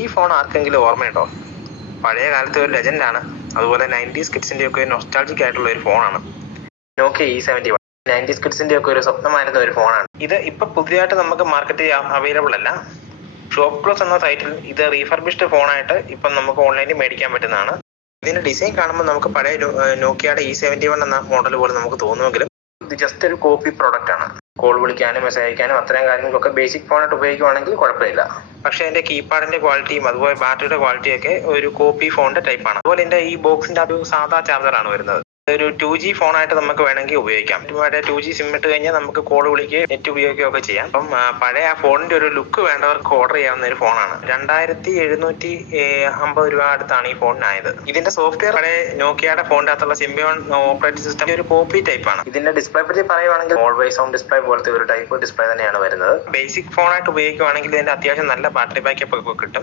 ഈ ഫോൺ ആർക്കെങ്കിലും ഓർമ്മയുണ്ടോ? പഴയ കാലത്തെ ഒരു ലെജൻഡാണ്. അതുപോലെ 90s കിഡ്സിന്റെ ഒക്കെ നൊസ്റ്റാൾജിക് ആയിട്ടുള്ള ഒരു ഫോണാണ് നോക്കിയ E71. 90s കിഡ്സിന്റെ ഒക്കെ ഒരു സ്വപ്നമായിരുന്ന ഒരു ഫോണാണ് ഇത്. ഇപ്പൊ പുതിയതായിട്ട് നമുക്ക് മാർക്കറ്റിൽ അവൈലബിൾ അല്ല. ഷോപ്പ് ക്ലോസ് എന്ന സൈറ്റിൽ ഇത് റീഫർബിഷ്ഡ് ഫോണായിട്ട് ഇപ്പം നമുക്ക് ഓൺലൈനിൽ മേടിക്കാൻ പറ്റുന്നതാണ്. ഇതിന്റെ ഡിസൈൻ കാണുമ്പോൾ നമുക്ക് പഴയ നോക്കിയയുടെ E71 എന്ന മോഡൽ പോലെ നമുക്ക് തോന്നുമെങ്കിലും ഇത് ജസ്റ്റ് ഒരു കോപ്പി പ്രോഡക്റ്റ് ആണ്. കോൾ വിളിക്കാനും മെസ്സേജ് അയക്കാനും അത്രയും കാര്യങ്ങൾക്കൊക്കെ ബേസിക് ഫോണായിട്ട് ഉപയോഗിക്കുവാണെങ്കിൽ കുഴപ്പമില്ല. പക്ഷേ എന്റെ കീപാഡിന്റെ ക്വാളിറ്റിയും അതുപോലെ ബാറ്ററിയുടെ ക്വാളിറ്റിയൊക്കെ ഒരു കോപ്പി ഫോണിന്റെ ടൈപ്പാണ്. അതുപോലെ എന്റെ ഈ ബോക്സിന്റെ ഒരു സാധാ ചാർജറാണ് വരുന്നത്. ഒരു 2G ഫോണായിട്ട് നമുക്ക് വേണമെങ്കിൽ ഉപയോഗിക്കാം. 2G സിം ഇട്ട് കഴിഞ്ഞാൽ നമുക്ക് കോൾ വിളിക്കുകയും നെറ്റ് ഉപയോഗിക്കുകയൊക്കെ ചെയ്യാം. അപ്പം പഴയ ആ ഫോണിന്റെ ഒരു ലുക്ക് വേണ്ടവർക്ക് ഓർഡർ ചെയ്യാവുന്ന ഒരു ഫോണാണ്. 2750 രൂപ അടുത്താണ് ഈ ഫോണിനായത്. ഇതിന്റെ സോഫ്റ്റ്വെയർ പഴയ നോക്കിയയുടെ ഫോണിന്റെ അകത്തുള്ള സിംബിയോൺ ഓപ്പറേറ്റിംഗ് സിസ്റ്റം ഒരു കോപ്പി ടൈപ്പാണ്. ഇതിന്റെ ഡിസ്പ്ലേ പറ്റി പറയുവാണെങ്കിൽ ഓൾവേസ് ഓൺ ഡിസ്പ്ലേ പോലത്തെ ഒരു ടൈപ്പ് ഡിസ്പ്ലേ തന്നെയാണ് വരുന്നത്. ബേസിക് ഫോണായിട്ട് ഉപയോഗിക്കുവാണെങ്കിൽ ഇതിന്റെ അത്യാവശ്യം നല്ല ബാറ്ററി ബാക്കപ്പ് ഒക്കെ കിട്ടും.